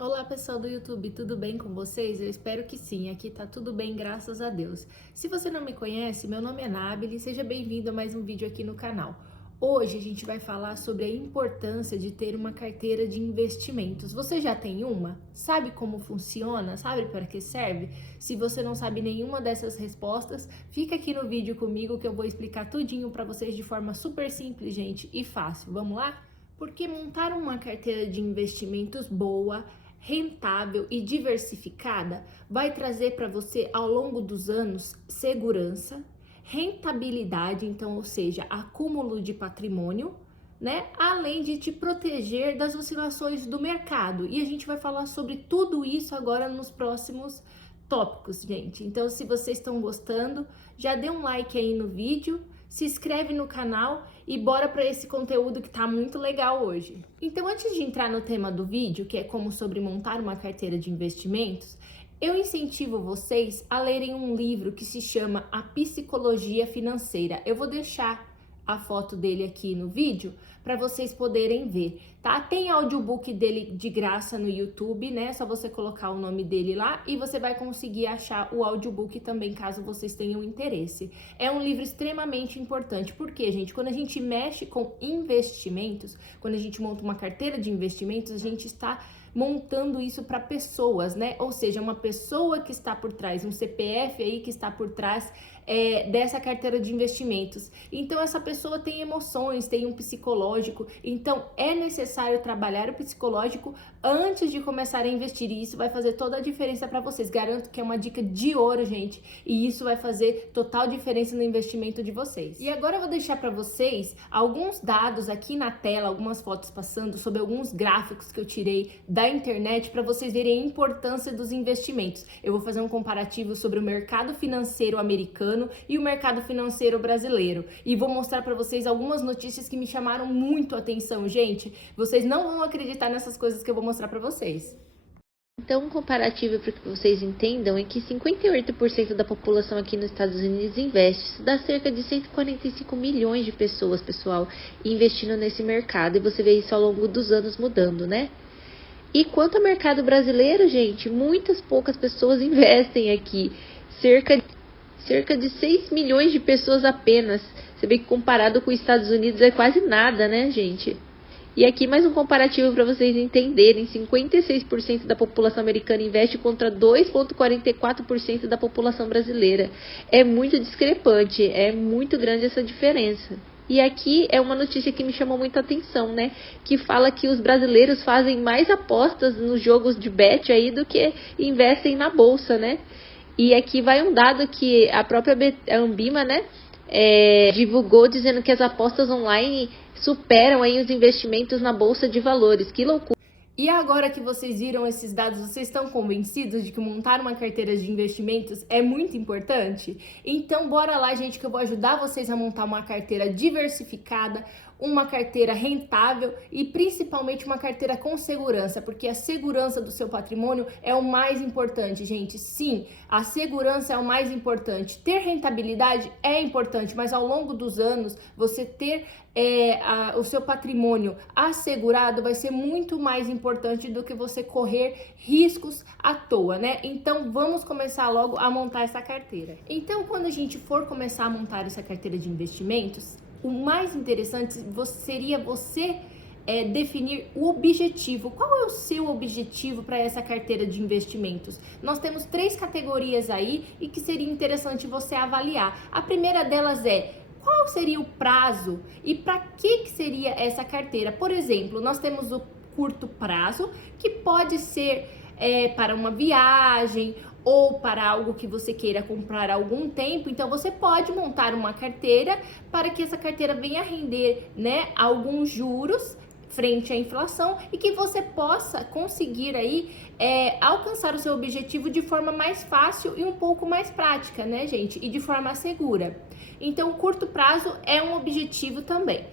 Olá pessoal do YouTube, tudo bem com vocês? Eu espero que sim, aqui tá tudo bem, graças a Deus. Se você não me conhece, meu nome é Nabile, seja bem-vindo a mais um vídeo aqui no canal. Hoje a gente vai falar sobre a importância de ter uma carteira de investimentos. Você já tem uma? Sabe como funciona? Sabe para que serve? Se você não sabe nenhuma dessas respostas, fica aqui no vídeo comigo que eu vou explicar tudinho para vocês de forma super simples, gente, e fácil. Vamos lá? Porque montar uma carteira de investimentos boa, rentável e diversificada vai trazer para você ao longo dos anos segurança, rentabilidade, então, ou seja, acúmulo de patrimônio, né? Além de te proteger das oscilações do mercado. E a gente vai falar sobre tudo isso agora nos próximos tópicos, gente. Então, se vocês estão gostando, já dê um like aí no vídeo, se inscreve no canal e bora para esse conteúdo que tá muito legal hoje. Então, antes de entrar no tema do vídeo, que é como sobre montar uma carteira de investimentos, eu incentivo vocês a lerem um livro que se chama A Psicologia Financeira. Eu vou deixar a foto dele aqui no vídeo para vocês poderem ver, tá? Tem audiobook dele de graça no YouTube, né? É só você colocar o nome dele lá e você vai conseguir achar o audiobook também, caso vocês tenham interesse. É um livro extremamente importante, porque, gente, quando a gente mexe com investimentos, quando a gente monta uma carteira de investimentos, a gente está montando isso para pessoas, né? Ou seja, uma pessoa que está por trás, um CPF aí que está por trás dessa carteira de investimentos. Então, essa pessoa tem emoções, tem um psicológico. Então, é necessário trabalhar o psicológico antes de começar a investir. E isso vai fazer toda a diferença para vocês. Garanto que é uma dica de ouro, gente. E isso vai fazer total diferença no investimento de vocês. E agora eu vou deixar para vocês alguns dados aqui na tela, algumas fotos passando sobre alguns gráficos que eu tirei da internet para vocês verem a importância dos investimentos. Eu vou fazer um comparativo sobre o mercado financeiro americano e o mercado financeiro brasileiro. E vou mostrar para vocês algumas notícias que me chamaram muito a atenção, gente. Vocês não vão acreditar nessas coisas que eu vou mostrar para vocês. Então, um comparativo para que vocês entendam é que 58% da população aqui nos Estados Unidos investe. Isso dá cerca de 145 milhões de pessoas, pessoal, investindo nesse mercado. E você vê isso ao longo dos anos mudando, né? E quanto ao mercado brasileiro, gente, muitas poucas pessoas investem aqui. Cerca de 6 milhões de pessoas apenas. Você vê que comparado com os Estados Unidos é quase nada, né, gente? E aqui mais um comparativo para vocês entenderem. 56% da população americana investe contra 2,44% da população brasileira. É muito discrepante, é muito grande essa diferença. E aqui é uma notícia que me chamou muita atenção, né? Que fala que os brasileiros fazem mais apostas nos jogos de bet aí do que investem na bolsa, né? E aqui vai um dado que a própria Ambima, né, divulgou, dizendo que as apostas online superam aí os investimentos na bolsa de valores. Que loucura! E agora que vocês viram esses dados, vocês estão convencidos de que montar uma carteira de investimentos é muito importante? Então bora lá, gente, que eu vou ajudar vocês a montar uma carteira diversificada, uma carteira rentável e principalmente uma carteira com segurança, porque a segurança do seu patrimônio é o mais importante, gente. Sim, a segurança é o mais importante. Ter rentabilidade é importante, mas ao longo dos anos, você ter o seu patrimônio assegurado vai ser muito mais importante do que você correr riscos à toa, né? Então vamos começar logo a montar essa carteira. Então, quando a gente for começar a montar essa carteira de investimentos, o mais interessante seria você definir o objetivo. Qual é o seu objetivo para essa carteira de investimentos? Nós temos 3 categorias aí e que seria interessante você avaliar. A primeira delas é: qual seria o prazo e para que seria essa carteira? Por exemplo, nós temos o curto prazo, que pode ser para uma viagem ou para algo que você queira comprar há algum tempo. Então você pode montar uma carteira para que essa carteira venha render, né, alguns juros frente à inflação e que você possa conseguir aí alcançar o seu objetivo de forma mais fácil e um pouco mais prática, né, gente? E de forma segura. Então, o curto prazo é um objetivo também.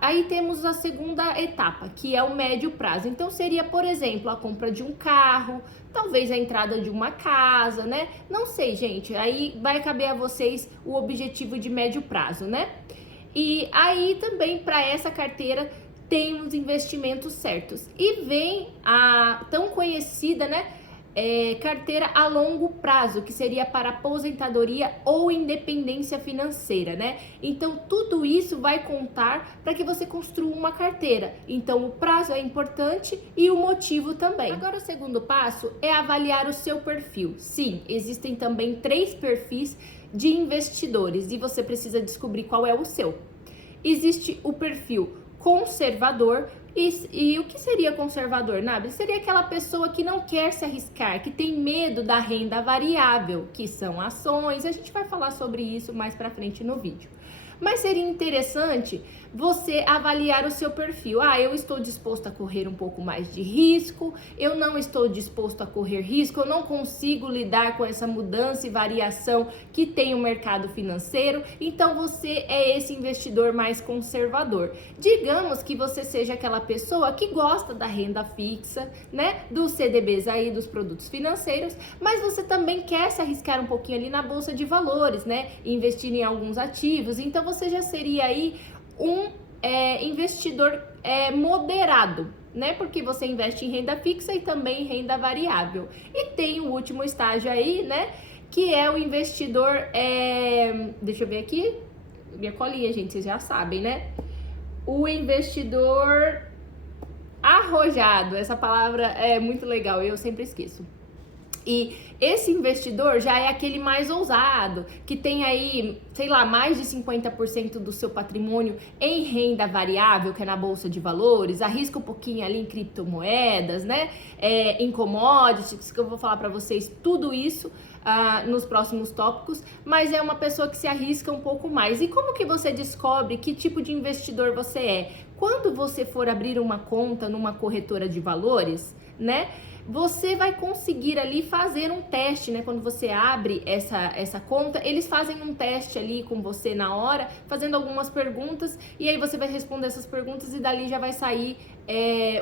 Aí temos a segunda etapa, que é o médio prazo. Então, seria, por exemplo, a compra de um carro, talvez a entrada de uma casa, né? Não sei, gente. Aí vai caber a vocês o objetivo de médio prazo, né? E aí também para essa carteira tem os investimentos certos. E vem a tão conhecida, né, carteira a longo prazo, que seria para aposentadoria ou independência financeira, né? Então, tudo isso vai contar para que você construa uma carteira. Então, o prazo é importante e o motivo também. Agora, o segundo passo é avaliar o seu perfil. Sim, existem também 3 perfis de investidores e você precisa descobrir qual é o seu. Existe o perfil conservador. E o que seria conservador, Nabi? Seria aquela pessoa que não quer se arriscar, que tem medo da renda variável, que são ações. A gente vai falar sobre isso mais pra frente no vídeo. Mas seria interessante você avaliar o seu perfil. Ah, eu estou disposto a correr um pouco mais de risco, eu não estou disposto a correr risco, eu não consigo lidar com essa mudança e variação que tem o mercado financeiro. Então você é esse investidor mais conservador. Digamos que você seja aquela pessoa que gosta da renda fixa, né, dos CDBs aí, dos produtos financeiros, mas você também quer se arriscar um pouquinho ali na bolsa de valores, né, investir em alguns ativos. Então você já seria aí um investidor moderado, né? Porque você investe em renda fixa e também em renda variável. E tem o último estágio aí, né? Que é o investidor, deixa eu ver aqui, minha colinha, gente, vocês já sabem, né? O investidor arrojado, essa palavra é muito legal, eu sempre esqueço. E esse investidor já é aquele mais ousado, que tem aí, sei lá, mais de 50% do seu patrimônio em renda variável, que é na bolsa de valores, arrisca um pouquinho ali em criptomoedas, né? Em commodities, que eu vou falar para vocês tudo isso nos próximos tópicos, mas é uma pessoa que se arrisca um pouco mais. E como que você descobre que tipo de investidor você é? Quando você for abrir uma conta numa corretora de valores, né? Você vai conseguir ali fazer um teste, né? Quando você abre essa conta, eles fazem um teste ali com você na hora, fazendo algumas perguntas, e aí você vai responder essas perguntas e dali já vai sair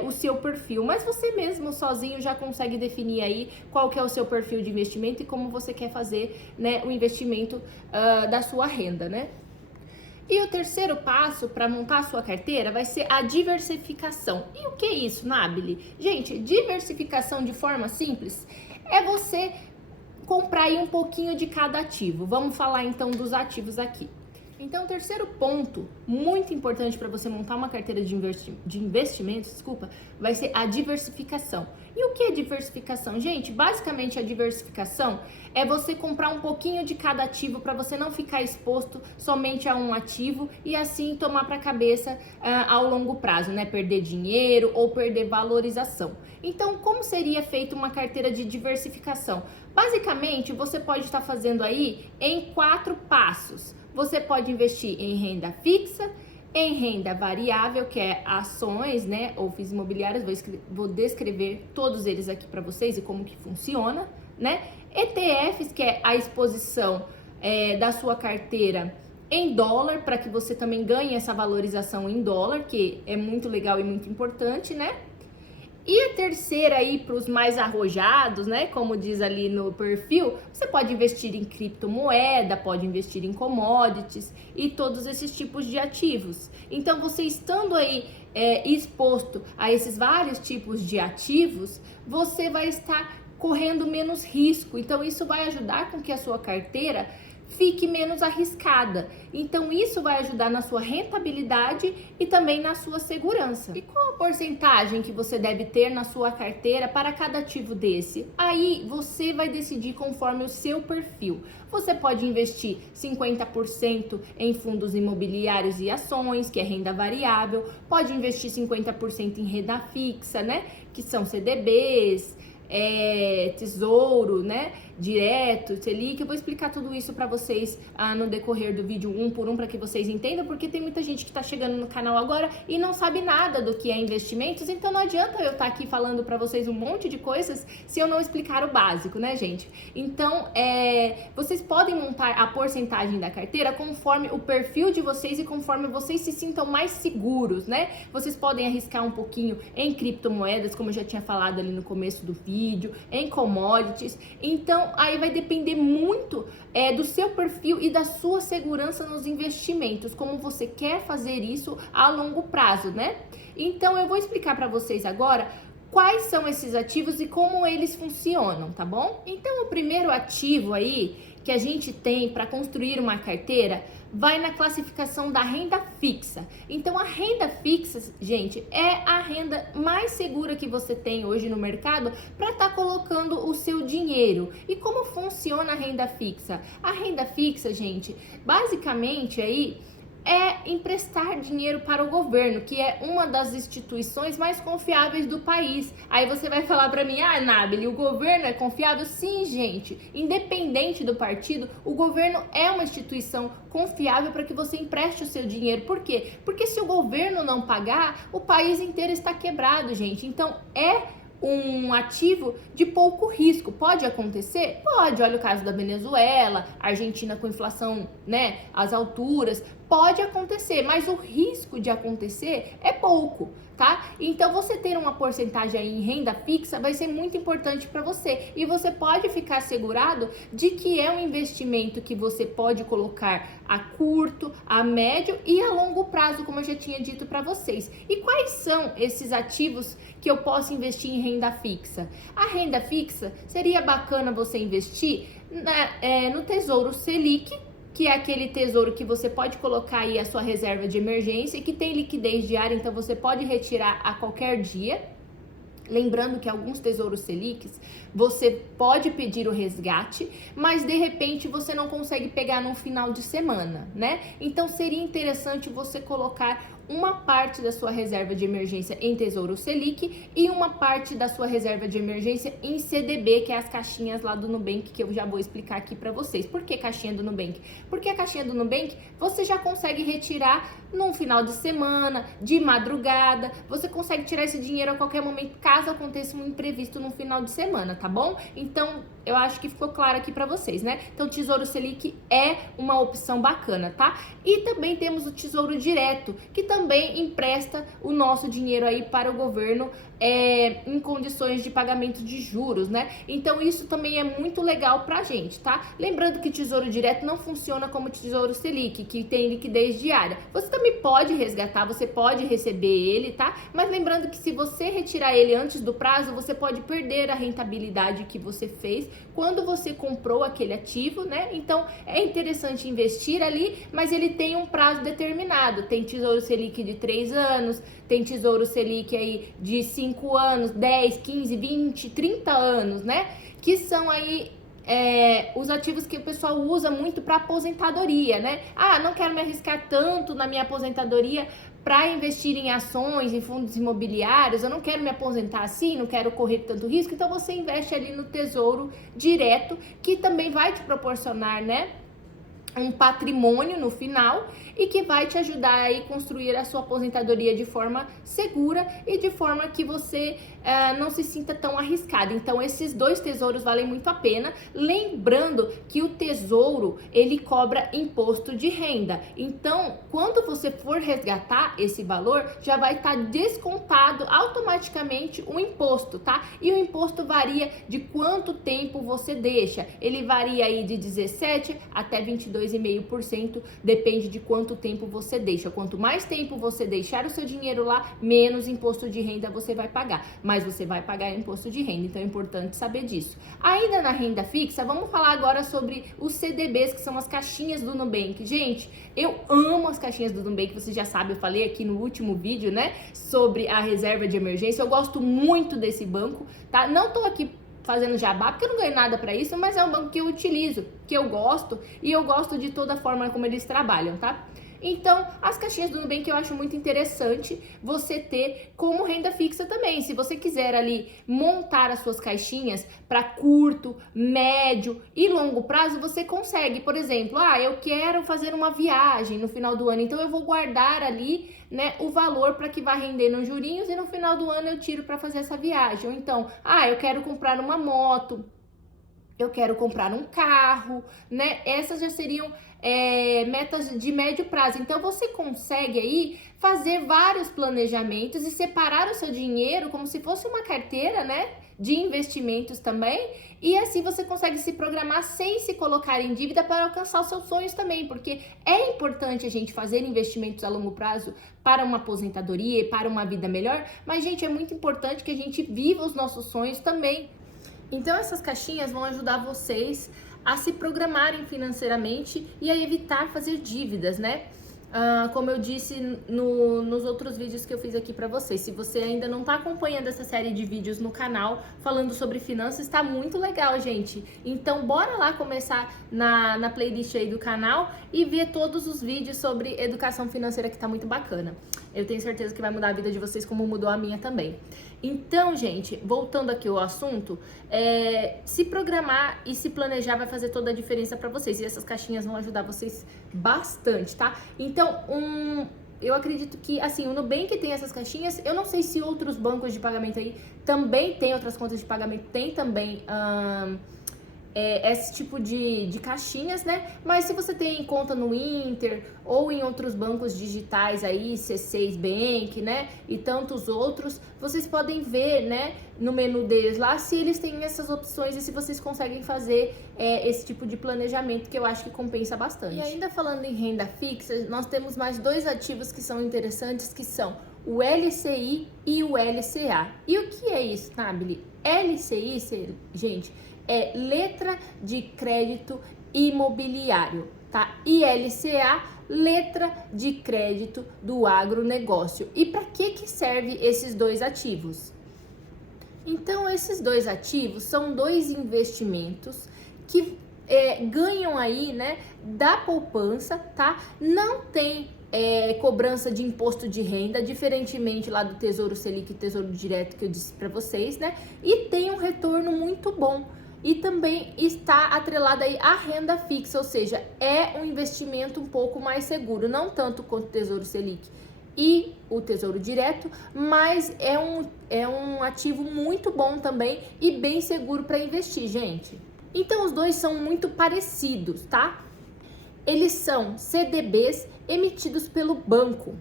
o seu perfil. Mas você mesmo, sozinho, já consegue definir aí qual que é o seu perfil de investimento e como você quer fazer, né, o investimento da sua renda, né? E o terceiro passo para montar a sua carteira vai ser a diversificação. E o que é isso, Nabili? Gente, diversificação de forma simples é você comprar aí um pouquinho de cada ativo. Vamos falar então dos ativos aqui. Então, o terceiro ponto muito importante para você montar uma carteira de investimentos, vai ser a diversificação. E o que é diversificação? Gente, basicamente a diversificação é você comprar um pouquinho de cada ativo para você não ficar exposto somente a um ativo e assim tomar para a cabeça ao longo prazo, né? Perder dinheiro ou perder valorização. Então, como seria feita uma carteira de diversificação? Basicamente, você pode estar fazendo aí em 4 passos. Você pode investir em renda fixa, em renda variável, que é ações, né, ou FIIs imobiliários, vou descrever todos eles aqui para vocês e como que funciona, né? ETFs, que é a exposição da sua carteira em dólar, para que você também ganhe essa valorização em dólar, que é muito legal e muito importante, né? E a terceira aí para os mais arrojados, né, como diz ali no perfil, você pode investir em criptomoeda, pode investir em commodities e todos esses tipos de ativos. Então, você estando aí exposto a esses vários tipos de ativos, você vai estar correndo menos risco. Então, isso vai ajudar com que a sua carteira fique menos arriscada. Então, isso vai ajudar na sua rentabilidade e também na sua segurança. E qual a porcentagem que você deve ter na sua carteira para cada ativo desse? Aí, você vai decidir conforme o seu perfil. Você pode investir 50% em fundos imobiliários e ações, que é renda variável. Pode investir 50% em renda fixa, né? Que são CDBs, tesouro, né, direto, Selic. Eu vou explicar tudo isso para vocês no decorrer do vídeo, um por um, para que vocês entendam, porque tem muita gente que está chegando no canal agora e não sabe nada do que é investimentos, então não adianta eu estar aqui falando para vocês um monte de coisas se eu não explicar o básico, né, gente? Então, vocês podem montar a porcentagem da carteira conforme o perfil de vocês e conforme vocês se sintam mais seguros, né? Vocês podem arriscar um pouquinho em criptomoedas, como eu já tinha falado ali no começo do vídeo, em commodities. Então, Então, aí vai depender muito do seu perfil e da sua segurança nos investimentos, como você quer fazer isso a longo prazo, né? Então, eu vou explicar para vocês agora quais são esses ativos e como eles funcionam, tá bom? Então, o primeiro ativo aí que a gente tem para construir uma carteira vai na classificação da renda fixa. Então, a renda fixa, gente, é a renda mais segura que você tem hoje no mercado para estar colocando o seu dinheiro. E como funciona a renda fixa? A renda fixa, gente, basicamente aí é emprestar dinheiro para o governo, que é uma das instituições mais confiáveis do país. Aí você vai falar para mim, Nábile, o governo é confiável? Sim, gente. Independente do partido, o governo é uma instituição confiável para que você empreste o seu dinheiro. Por quê? Porque se o governo não pagar, o país inteiro está quebrado, gente. Então, é um ativo de pouco risco. Pode acontecer? Pode. Olha o caso da Venezuela, Argentina com inflação, né, às alturas. Pode acontecer, mas o risco de acontecer é pouco, tá? Então, você ter uma porcentagem aí em renda fixa vai ser muito importante para você. E você pode ficar assegurado de que é um investimento que você pode colocar a curto, a médio e a longo prazo, como eu já tinha dito para vocês. E quais são esses ativos que eu posso investir em renda fixa? A renda fixa seria bacana você investir no Tesouro Selic, que é aquele tesouro que você pode colocar aí a sua reserva de emergência e que tem liquidez diária, então você pode retirar a qualquer dia. Lembrando que alguns tesouros Selics você pode pedir o resgate, mas de repente você não consegue pegar no final de semana, né? Então seria interessante você colocar uma parte da sua reserva de emergência em Tesouro Selic e uma parte da sua reserva de emergência em CDB, que é as caixinhas lá do Nubank, que eu já vou explicar aqui para vocês. Por que caixinha do Nubank? Porque a caixinha do Nubank você já consegue retirar num final de semana, de madrugada, você consegue tirar esse dinheiro a qualquer momento, caso aconteça um imprevisto no final de semana, tá bom? Então, eu acho que ficou claro aqui para vocês, né? Então, o Tesouro Selic é uma opção bacana, tá? E também temos o Tesouro Direto, que também empresta o nosso dinheiro aí para o governo em condições de pagamento de juros, né? Então, isso também é muito legal pra gente, tá? Lembrando que Tesouro Direto não funciona como Tesouro Selic, que tem liquidez diária. Você também pode resgatar, você pode receber ele, tá? Mas lembrando que se você retirar ele antes do prazo, você pode perder a rentabilidade que você fez quando você comprou aquele ativo, né? Então, é interessante investir ali, mas ele tem um prazo determinado. Tem Tesouro Selic de 3 anos, tem Tesouro Selic aí de 5 anos, 10, 15, 20, 30 anos, né? Que são aí os ativos que o pessoal usa muito para aposentadoria, né? Não quero me arriscar tanto na minha aposentadoria para investir em ações, em fundos imobiliários, eu não quero me aposentar assim, não quero correr tanto risco, então você investe ali no Tesouro Direto, que também vai te proporcionar, né, um patrimônio no final e que vai te ajudar aí a construir a sua aposentadoria de forma segura e de forma que você não se sinta tão arriscado. Então, esses dois tesouros valem muito a pena. Lembrando que o tesouro, ele cobra imposto de renda. Então, quando você for resgatar esse valor, já vai estar descontado automaticamente o imposto, tá? E o imposto varia de quanto tempo você deixa. Ele varia aí de 17% até 22,5%, depende de quanto tempo você deixa. Quanto mais tempo você deixar o seu dinheiro lá, menos imposto de renda você vai pagar. Mas você vai pagar imposto de renda, então é importante saber disso. Ainda na renda fixa, vamos falar agora sobre os CDBs, que são as caixinhas do Nubank. Gente, eu amo as caixinhas do Nubank, você já sabe, eu falei aqui no último vídeo, né, sobre a reserva de emergência. Eu gosto muito desse banco, tá? Não tô aqui fazendo jabá, porque eu não ganho nada para isso, mas é um banco que eu utilizo, que eu gosto, e eu gosto de toda a forma como eles trabalham, tá? Então, as caixinhas do Nubank eu acho muito interessante você ter como renda fixa também. Se você quiser ali montar as suas caixinhas para curto, médio e longo prazo, você consegue. Por exemplo, eu quero fazer uma viagem no final do ano, então eu vou guardar ali, né, o valor para que vá render nos jurinhos e no final do ano eu tiro para fazer essa viagem. Ou então, eu quero comprar uma moto, eu quero comprar um carro, né? Essas já seriam metas de médio prazo. Então, você consegue aí fazer vários planejamentos e separar o seu dinheiro como se fosse uma carteira, né? De investimentos também. E assim você consegue se programar sem se colocar em dívida para alcançar os seus sonhos também. Porque é importante a gente fazer investimentos a longo prazo para uma aposentadoria e para uma vida melhor. Mas, gente, é muito importante que a gente viva os nossos sonhos também. Então, essas caixinhas vão ajudar vocês a se programarem financeiramente e a evitar fazer dívidas, né? Como eu disse nos outros vídeos que eu fiz aqui pra vocês, se você ainda não tá acompanhando essa série de vídeos no canal falando sobre finanças, tá muito legal, gente. Então, bora lá começar na playlist aí do canal e ver todos os vídeos sobre educação financeira, que tá muito bacana. Eu tenho certeza que vai mudar a vida de vocês como mudou a minha também. Então, gente, voltando aqui ao assunto, se programar e se planejar vai fazer toda a diferença pra vocês. E essas caixinhas vão ajudar vocês bastante, tá? Então, eu acredito que, assim, o Nubank tem essas caixinhas. Eu não sei se outros bancos de pagamento aí também tem, outras contas de pagamento tem também esse tipo de caixinhas, né? Mas se você tem conta no Inter ou em outros bancos digitais aí, C6 Bank, né? E tantos outros, vocês podem ver, né? No menu deles lá, se eles têm essas opções e se vocês conseguem fazer esse tipo de planejamento, que eu acho que compensa bastante. E ainda falando em renda fixa, nós temos mais dois ativos que são interessantes, que são o LCI e o LCA. E o que é isso, Nabili? LCI, gente, é letra de crédito imobiliário, tá? E LCA, letra de crédito do agronegócio. E para que serve esses dois ativos? Então, esses dois ativos são dois investimentos que ganham aí, né, da poupança, tá? Não tem cobrança de imposto de renda, diferentemente lá do Tesouro Selic e Tesouro Direto que eu disse para vocês, né? E tem um retorno muito bom. E também está atrelada aí à renda fixa, ou seja, é um investimento um pouco mais seguro, não tanto quanto o Tesouro Selic e o Tesouro Direto, mas é um ativo muito bom também e bem seguro para investir, gente. Então, os dois são muito parecidos, tá? Eles são CDBs emitidos pelo banco.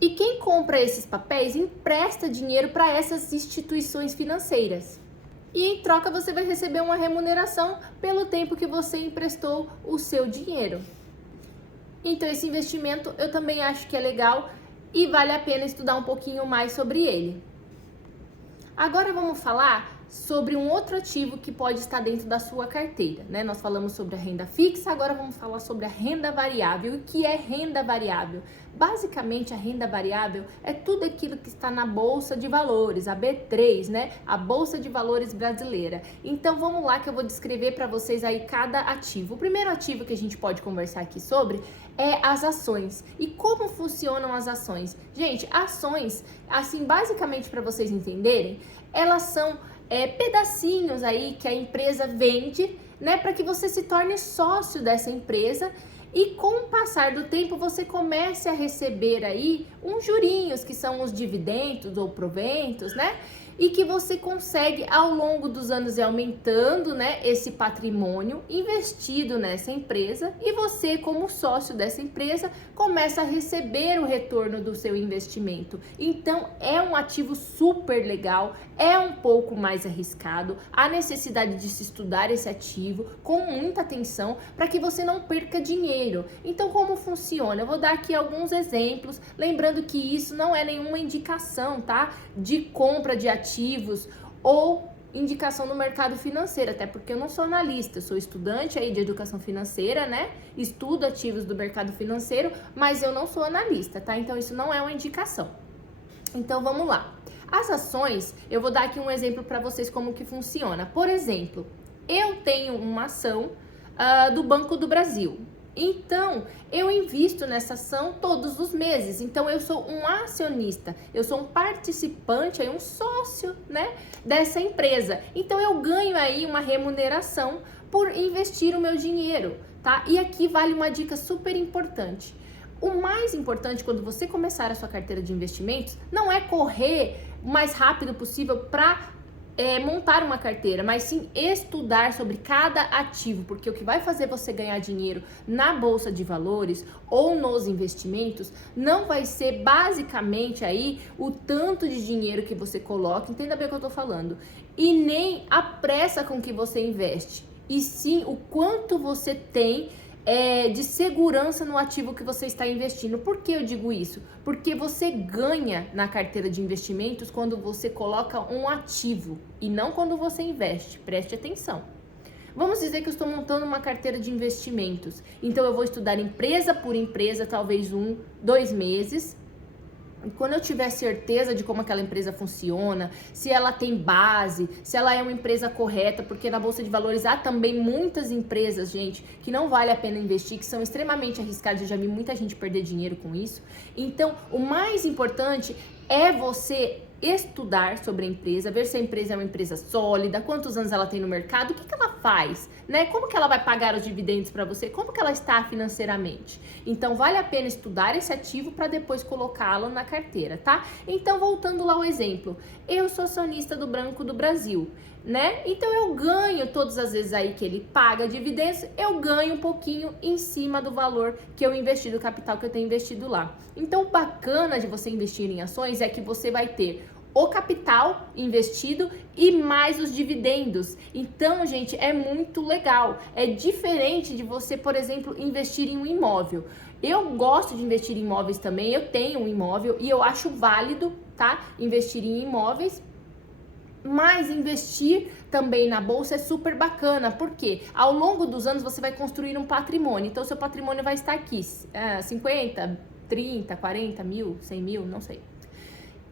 E quem compra esses papéis empresta dinheiro para essas instituições financeiras. E em troca você vai receber uma remuneração pelo tempo que você emprestou o seu dinheiro. Então esse investimento eu também acho que é legal e vale a pena estudar um pouquinho mais sobre ele. Agora vamos falar sobre um outro ativo que pode estar dentro da sua carteira, né? Nós falamos sobre a renda fixa, agora vamos falar sobre a renda variável. O que é renda variável? Basicamente, a renda variável é tudo aquilo que está na Bolsa de Valores, a B3, né? A Bolsa de Valores brasileira. Então, vamos lá que eu vou descrever para vocês aí cada ativo. O primeiro ativo que a gente pode conversar aqui sobre é as ações. E como funcionam as ações? Gente, ações, assim, basicamente para vocês entenderem, elas são pedacinhos aí que a empresa vende, né, para que você se torne sócio dessa empresa e com o passar do tempo você comece a receber aí uns jurinhos, que são os dividendos ou proventos, né, e que você consegue ao longo dos anos ir aumentando, né, esse patrimônio investido nessa empresa e você, como sócio dessa empresa, começa a receber o retorno do seu investimento. Então, é um ativo super legal, é um pouco mais arriscado, há necessidade de se estudar esse ativo com muita atenção para que você não perca dinheiro. Então, como funciona? Eu vou dar aqui alguns exemplos, lembrando que isso não é nenhuma indicação, tá, de compra de ativos ou indicação no mercado financeiro, até porque eu não sou analista, eu sou estudante aí de educação financeira, né? Estudo ativos do mercado financeiro, mas eu não sou analista, tá? Então isso não é uma indicação. Então vamos lá. As ações, eu vou dar aqui um exemplo para vocês como que funciona. Por exemplo, eu tenho uma ação do Banco do Brasil. Então, eu invisto nessa ação todos os meses. Então, eu sou um acionista, eu sou um participante, aí, um sócio, né, dessa empresa. Então, eu ganho aí uma remuneração por investir o meu dinheiro, tá? E aqui vale uma dica super importante. O mais importante quando você começar a sua carteira de investimentos não é correr o mais rápido possível para montar uma carteira, mas sim estudar sobre cada ativo, porque o que vai fazer você ganhar dinheiro na bolsa de valores ou nos investimentos não vai ser basicamente aí o tanto de dinheiro que você coloca, entenda bem o que eu tô falando, e nem a pressa com que você investe, e sim o quanto você tem de segurança no ativo que você está investindo. Por que eu digo isso? Porque você ganha na carteira de investimentos quando você coloca um ativo e não quando você investe. Preste atenção. Vamos dizer que eu estou montando uma carteira de investimentos. Então eu vou estudar empresa por empresa, talvez 1, 2 meses. E quando eu tiver certeza de como aquela empresa funciona, se ela tem base, se ela é uma empresa correta, porque na Bolsa de Valores há também muitas empresas, gente, que não vale a pena investir, que são extremamente arriscadas, eu já vi muita gente perder dinheiro com isso. Então, o mais importante é você estudar sobre a empresa, ver se a empresa é uma empresa sólida, quantos anos ela tem no mercado, o que ela faz, né? Como que ela vai pagar os dividendos para você, como que ela está financeiramente. Então, vale a pena estudar esse ativo para depois colocá-lo na carteira, tá? Então, voltando lá ao exemplo, eu sou acionista do Banco do Brasil, né? Então, eu ganho todas as vezes aí que ele paga dividendos, eu ganho um pouquinho em cima do valor que eu investi, do capital que eu tenho investido lá. Então, o bacana de você investir em ações é que você vai ter o capital investido e mais os dividendos. Então, gente, é muito legal. É diferente de você, por exemplo, investir em um imóvel. Eu gosto de investir em imóveis também, eu tenho um imóvel e eu acho válido, tá? Investir em imóveis. Mas investir também na bolsa é super bacana, porque ao longo dos anos você vai construir um patrimônio. Então, seu patrimônio vai estar aqui, 50, 30, 40 mil, 100 mil, não sei.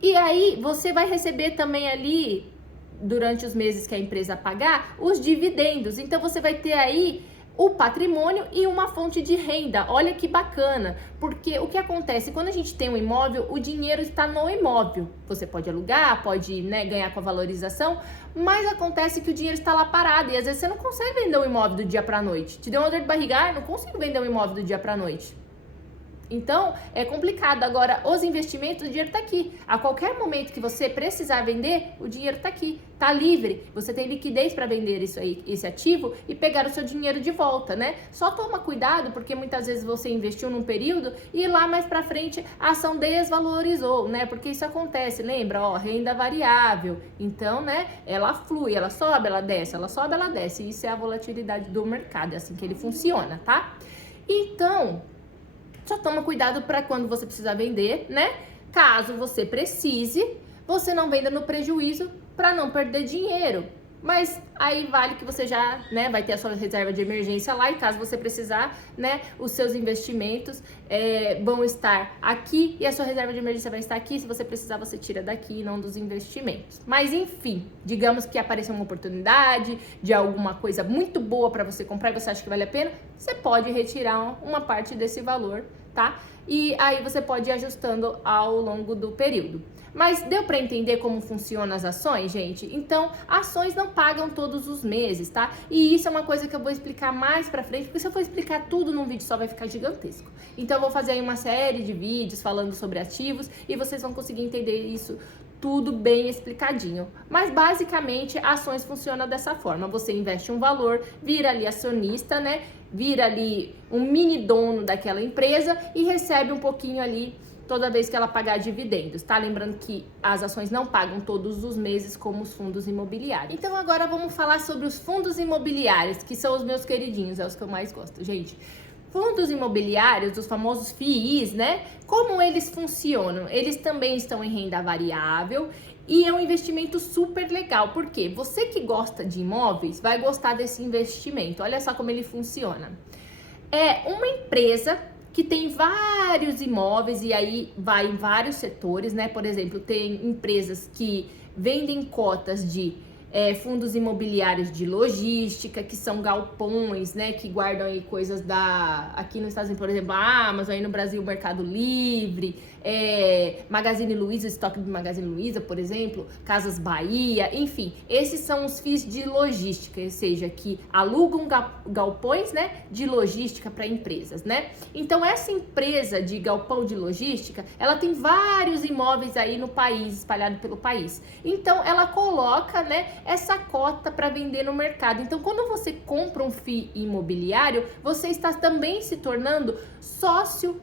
E aí, você vai receber também ali, durante os meses que a empresa pagar, os dividendos. Então, você vai ter aí o patrimônio e uma fonte de renda. Olha que bacana, porque o que acontece? Quando a gente tem um imóvel, o dinheiro está no imóvel. Você pode alugar, pode, né, ganhar com a valorização, mas acontece que o dinheiro está lá parado e às vezes você não consegue vender um imóvel do dia para a noite. Te deu uma dor de barriga, não consigo vender um imóvel do dia para a noite. Então, é complicado. Agora, os investimentos, o dinheiro está aqui. A qualquer momento que você precisar vender, o dinheiro está aqui, está livre. Você tem liquidez para vender isso aí, esse ativo e pegar o seu dinheiro de volta, né? Só toma cuidado, porque muitas vezes você investiu num período e lá mais para frente a ação desvalorizou, né? Porque isso acontece, lembra? Ó, renda variável. Então, né? Ela flui, ela sobe, ela desce, ela sobe, ela desce. Isso é a volatilidade do mercado, é assim que ele funciona, tá? Então, só toma cuidado para quando você precisar vender, né? Caso você precise, você não venda no prejuízo para não perder dinheiro. Mas aí vale que você já, né, vai ter a sua reserva de emergência lá e caso você precisar, né, os seus investimentos vão estar aqui e a sua reserva de emergência vai estar aqui. Se você precisar, você tira daqui e não dos investimentos. Mas enfim, digamos que apareceu uma oportunidade de alguma coisa muito boa para você comprar e você acha que vale a pena, você pode retirar uma parte desse valor, tá? E aí você pode ir ajustando ao longo do período. Mas deu para entender como funcionam as ações, gente? Então, ações não pagam todos os meses, tá? E isso é uma coisa que eu vou explicar mais pra frente, porque se eu for explicar tudo num vídeo só vai ficar gigantesco. Então, eu vou fazer aí uma série de vídeos falando sobre ativos e vocês vão conseguir entender isso tudo bem explicadinho. Mas basicamente, ações funcionam dessa forma. Você investe um valor, vira ali acionista, né? Vira ali um mini dono daquela empresa e recebe um pouquinho ali toda vez que ela pagar dividendos, tá? Lembrando que as ações não pagam todos os meses como os fundos imobiliários. Então agora vamos falar sobre os fundos imobiliários, que são os meus queridinhos, é os que eu mais gosto, gente. Fundos imobiliários, os famosos FIIs, né? Como eles funcionam? Eles também estão em renda variável e é um investimento super legal, porque você que gosta de imóveis vai gostar desse investimento. Olha só como ele funciona. É uma empresa que tem vários imóveis e aí vai em vários setores, né? Por exemplo, tem empresas que vendem cotas de fundos imobiliários de logística, que são galpões, né? Que guardam aí coisas aqui nos Estados Unidos, por exemplo, a Amazon, aí no Brasil o Mercado Livre, Magazine Luiza, estoque do Magazine Luiza, por exemplo, Casas Bahia, enfim, esses são os FIIs de logística, ou seja, que alugam galpões, né, de logística para empresas, né? Então essa empresa de galpão de logística, ela tem vários imóveis aí no país, espalhado pelo país. Então ela coloca, né, essa cota para vender no mercado. Então quando você compra um FII imobiliário, você está também se tornando sócio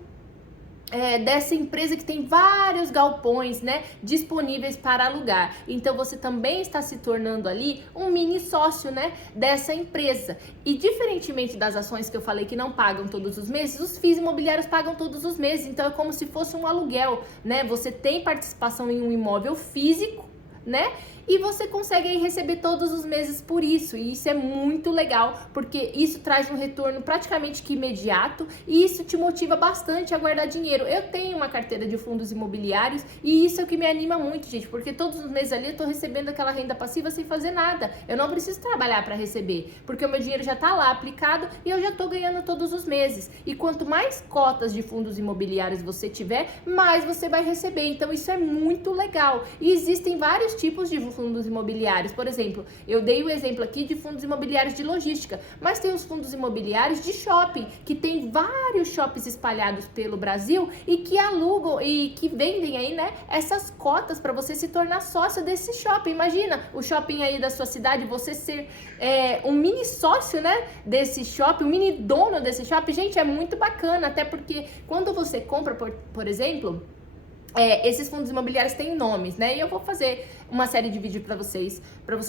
dessa empresa que tem vários galpões, né, disponíveis para alugar. Então você também está se tornando ali um mini sócio, né, dessa empresa. E diferentemente das ações que eu falei que não pagam todos os meses, os FIIs imobiliários pagam todos os meses. Então é como se fosse um aluguel, né? Você tem participação em um imóvel físico, né? E você consegue aí receber todos os meses por isso, e isso é muito legal, porque isso traz um retorno praticamente que imediato, e isso te motiva bastante a guardar dinheiro. Eu tenho uma carteira de fundos imobiliários, e isso é o que me anima muito, gente, porque todos os meses ali eu tô recebendo aquela renda passiva sem fazer nada. Eu não preciso trabalhar para receber, porque o meu dinheiro já tá lá aplicado e eu já tô ganhando todos os meses. E quanto mais cotas de fundos imobiliários você tiver, mais você vai receber. Então isso é muito legal. E existem vários tipos de fundos imobiliários. Por exemplo, eu dei o exemplo aqui de fundos imobiliários de logística, mas tem os fundos imobiliários de shopping, que tem vários shoppings espalhados pelo Brasil e que alugam e que vendem aí, né, essas cotas para você se tornar sócio desse shopping. Imagina o shopping aí da sua cidade, você ser um mini sócio, né, desse shopping, um mini dono desse shopping. Gente, é muito bacana, até porque quando você compra, por exemplo, esses fundos imobiliários têm nomes, né? E eu vou fazer uma série de vídeos para vocês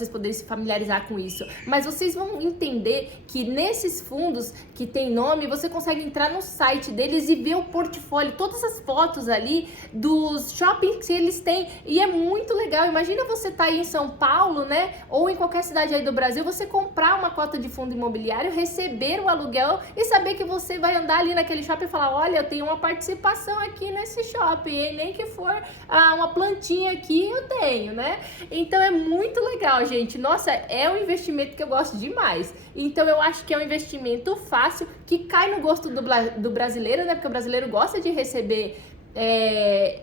poderem se familiarizar com isso. Mas vocês vão entender que nesses fundos que tem nome, você consegue entrar no site deles e ver o portfólio, todas as fotos ali dos shoppings que eles têm. E é muito legal. Imagina você tá aí em São Paulo, né? Ou em qualquer cidade aí do Brasil, você comprar uma cota de fundo imobiliário, receber o aluguel e saber que você vai andar ali naquele shopping e falar: olha, eu tenho uma participação aqui nesse shopping, hein? Nem que for uma plantinha aqui, eu tenho, né? Então é muito legal, gente. Nossa, é um investimento que eu gosto demais. Então eu acho que é um investimento fácil, que cai no gosto do brasileiro, né? Porque o brasileiro gosta de receber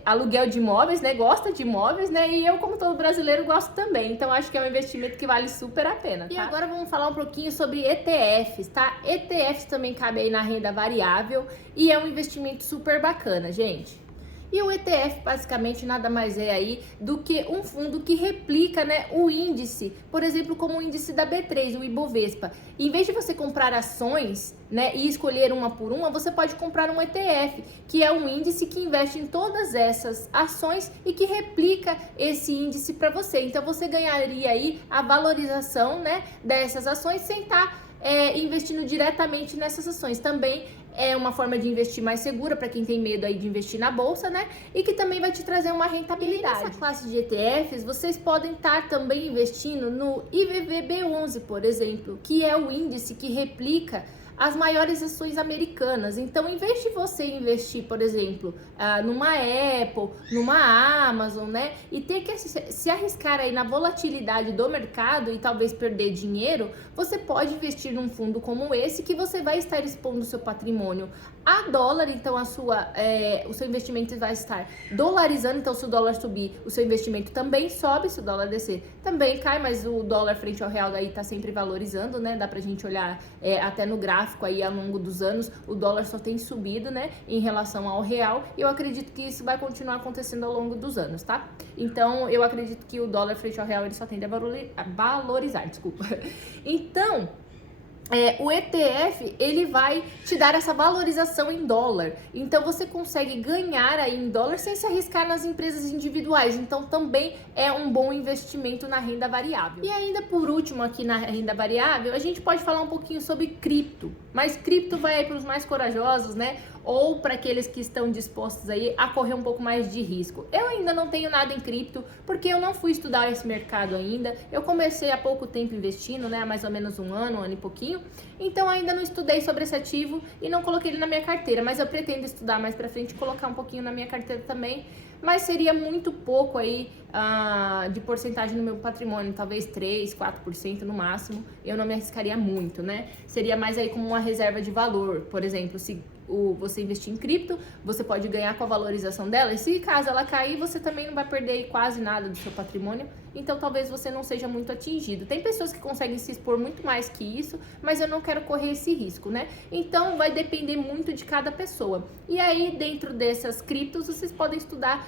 aluguel de imóveis, né? Gosta de imóveis, né? E eu, como todo brasileiro, gosto também. Então acho que é um investimento que vale super a pena, tá? E agora vamos falar um pouquinho sobre ETFs, tá? ETFs também cabe aí na renda variável e é um investimento super bacana, gente. E o ETF basicamente nada mais é aí do que um fundo que replica, né, o índice, por exemplo, como o índice da B3, o Ibovespa. Em vez de você comprar ações, né, e escolher uma por uma, você pode comprar um ETF, que é um índice que investe em todas essas ações e que replica esse índice para você. Então você ganharia aí a valorização, né, dessas ações sem estar investindo diretamente nessas ações. Também é uma forma de investir mais segura para quem tem medo aí de investir na bolsa, né? E que também vai te trazer uma rentabilidade. Nessa classe de ETFs, vocês podem estar também investindo no IVVB11, por exemplo, que é o índice que replica as maiores ações americanas. Então, em vez de você investir, por exemplo, numa Apple, numa Amazon, né, e ter que se arriscar aí na volatilidade do mercado e talvez perder dinheiro, você pode investir num fundo como esse, que você vai estar expondo o seu patrimônio a dólar. Então o seu investimento vai estar dolarizando. Então, se o dólar subir, o seu investimento também sobe. Se o dólar descer, também cai, mas o dólar frente ao real daí tá sempre valorizando, né? Dá pra gente olhar até no gráfico aí ao longo dos anos, o dólar só tem subido, né, em relação ao real, e eu acredito que isso vai continuar acontecendo ao longo dos anos, tá? Então, eu acredito que o dólar frente ao real ele só tende a valorizar, desculpa. Então, o ETF, ele vai te dar essa valorização em dólar. Então, você consegue ganhar aí em dólar sem se arriscar nas empresas individuais. Então, também é um bom investimento na renda variável. E ainda por último aqui na renda variável, a gente pode falar um pouquinho sobre cripto. Mas cripto vai aí para os mais corajosos, né? Ou para aqueles que estão dispostos aí a correr um pouco mais de risco. Eu ainda não tenho nada em cripto, porque eu não fui estudar esse mercado ainda. Eu comecei há pouco tempo investindo, né? Há mais ou menos um ano e pouquinho. Então ainda não estudei sobre esse ativo e não coloquei ele na minha carteira. Mas eu pretendo estudar mais pra frente e colocar um pouquinho na minha carteira também. Mas seria muito pouco aí de porcentagem no meu patrimônio, talvez 3, 4% no máximo. Eu não me arriscaria muito, né? Seria mais aí como uma reserva de valor, por exemplo, se você investir em cripto, você pode ganhar com a valorização dela, e se caso ela cair, você também não vai perder quase nada do seu patrimônio, então talvez você não seja muito atingido. Tem pessoas que conseguem se expor muito mais que isso, mas eu não quero correr esse risco, né? Então vai depender muito de cada pessoa. E aí, dentro dessas criptos, vocês podem estudar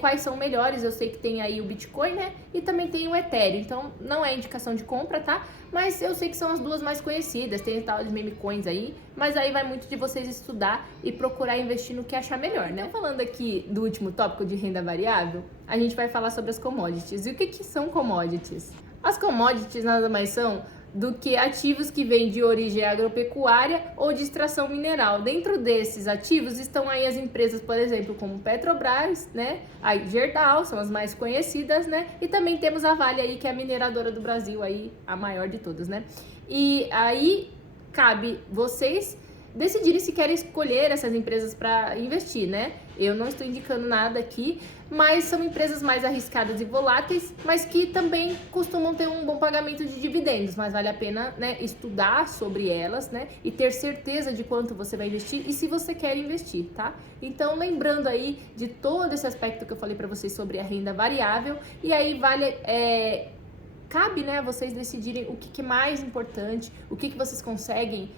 quais são melhores. Eu sei que tem aí o Bitcoin, né? E também tem o Ethereum, então não é indicação de compra, tá? Mas eu sei que são as duas mais conhecidas, tem tal de meme coins aí, mas aí vai muito de vocês estudar e procurar investir no que achar melhor, né? Falando aqui do último tópico de renda variável, a gente vai falar sobre as commodities. E o que são commodities? As commodities nada mais são do que ativos que vêm de origem agropecuária ou de extração mineral. Dentro desses ativos estão aí as empresas, por exemplo, como Petrobras, né? A Gerdau, são as mais conhecidas, né? E também temos a Vale aí, que é a mineradora do Brasil aí, a maior de todas, né? E aí cabe vocês decidirem se querem escolher essas empresas para investir, né? Eu não estou indicando nada aqui, mas são empresas mais arriscadas e voláteis, mas que também costumam ter um bom pagamento de dividendos, mas vale a pena, né, estudar sobre elas, né, e ter certeza de quanto você vai investir e se você quer investir, tá? Então, lembrando aí de todo esse aspecto que eu falei para vocês sobre a renda variável, e aí cabe, né, vocês decidirem o que é mais importante, o que vocês conseguem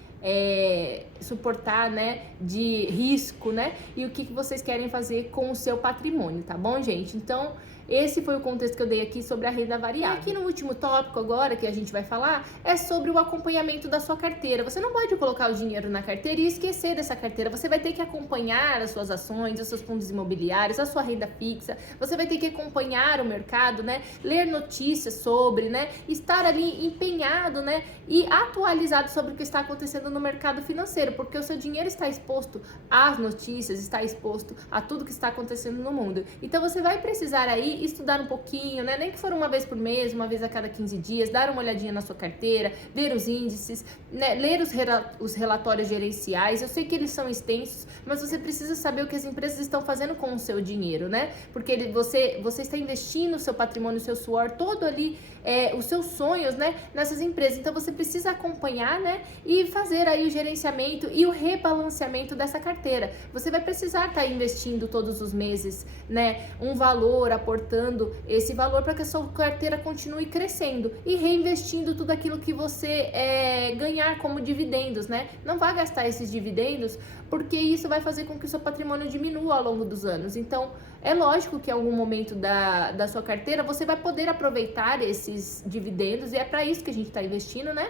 suportar, né, de risco, né, e o que vocês querem fazer com o seu patrimônio, tá bom, gente? Então, esse foi o contexto que eu dei aqui sobre a renda variável. E aqui no último tópico agora que a gente vai falar é sobre o acompanhamento da sua carteira. Você não pode colocar o dinheiro na carteira e esquecer dessa carteira. Você vai ter que acompanhar as suas ações, os seus fundos imobiliários, a sua renda fixa. Você vai ter que acompanhar o mercado, né? Ler notícias sobre, né? Estar ali empenhado, né? E atualizado sobre o que está acontecendo no mercado financeiro, porque o seu dinheiro está exposto às notícias, está exposto a tudo que está acontecendo no mundo. Então você vai precisar aí estudar um pouquinho, né? Nem que for uma vez por mês, uma vez a cada 15 dias, dar uma olhadinha na sua carteira, ver os índices, né? Ler os relatórios gerenciais. Eu sei que eles são extensos, mas você precisa saber o que as empresas estão fazendo com o seu dinheiro, né? Porque você está investindo o seu patrimônio, o seu suor, todo ali, os seus sonhos, né? Nessas empresas. Então você precisa acompanhar, né? E fazer aí o gerenciamento e o rebalanceamento dessa carteira. Você vai precisar estar investindo todos os meses, né? Um valor, aportando esse valor para que a sua carteira continue crescendo e reinvestindo tudo aquilo que você ganhar como dividendos, né? Não vá gastar esses dividendos, porque isso vai fazer com que o seu patrimônio diminua ao longo dos anos. Então, é lógico que em algum momento da sua carteira você vai poder aproveitar esses dividendos, e é para isso que a gente está investindo, né?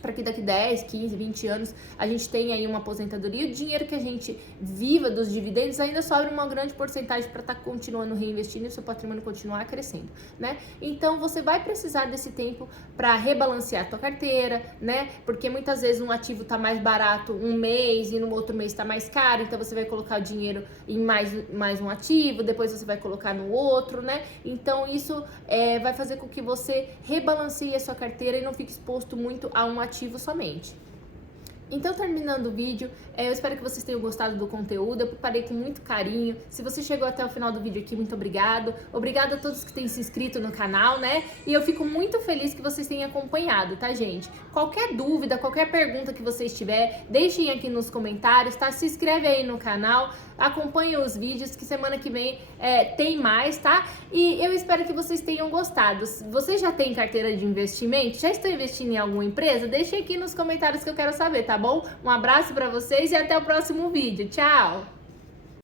Para que daqui 10, 15, 20 anos a gente tenha aí uma aposentadoria, o dinheiro que a gente viva dos dividendos ainda sobra uma grande porcentagem para estar continuando reinvestindo e o seu patrimônio continuar crescendo, né? Então você vai precisar desse tempo para rebalancear a tua carteira, né? Porque muitas vezes um ativo tá mais barato um mês e no outro mês está mais caro, então você vai colocar o dinheiro em mais um ativo, depois você vai colocar no outro, né? Então isso vai fazer com que você rebalanceie a sua carteira e não fique exposto muito a um ativo somente. Então, terminando o vídeo, eu espero que vocês tenham gostado do conteúdo. Eu preparei com muito carinho. Se você chegou até o final do vídeo aqui, muito obrigado. Obrigada a todos que têm se inscrito no canal, né? E eu fico muito feliz que vocês tenham acompanhado, tá, gente? Qualquer dúvida, qualquer pergunta que vocês tiverem, deixem aqui nos comentários, tá? Se inscreve aí no canal, acompanhe os vídeos, que semana que vem tem mais, tá? E eu espero que vocês tenham gostado. Vocês já têm carteira de investimento? Já estão investindo em alguma empresa? Deixem aqui nos comentários que eu quero saber, tá bom? Um abraço pra vocês e até o próximo vídeo. Tchau!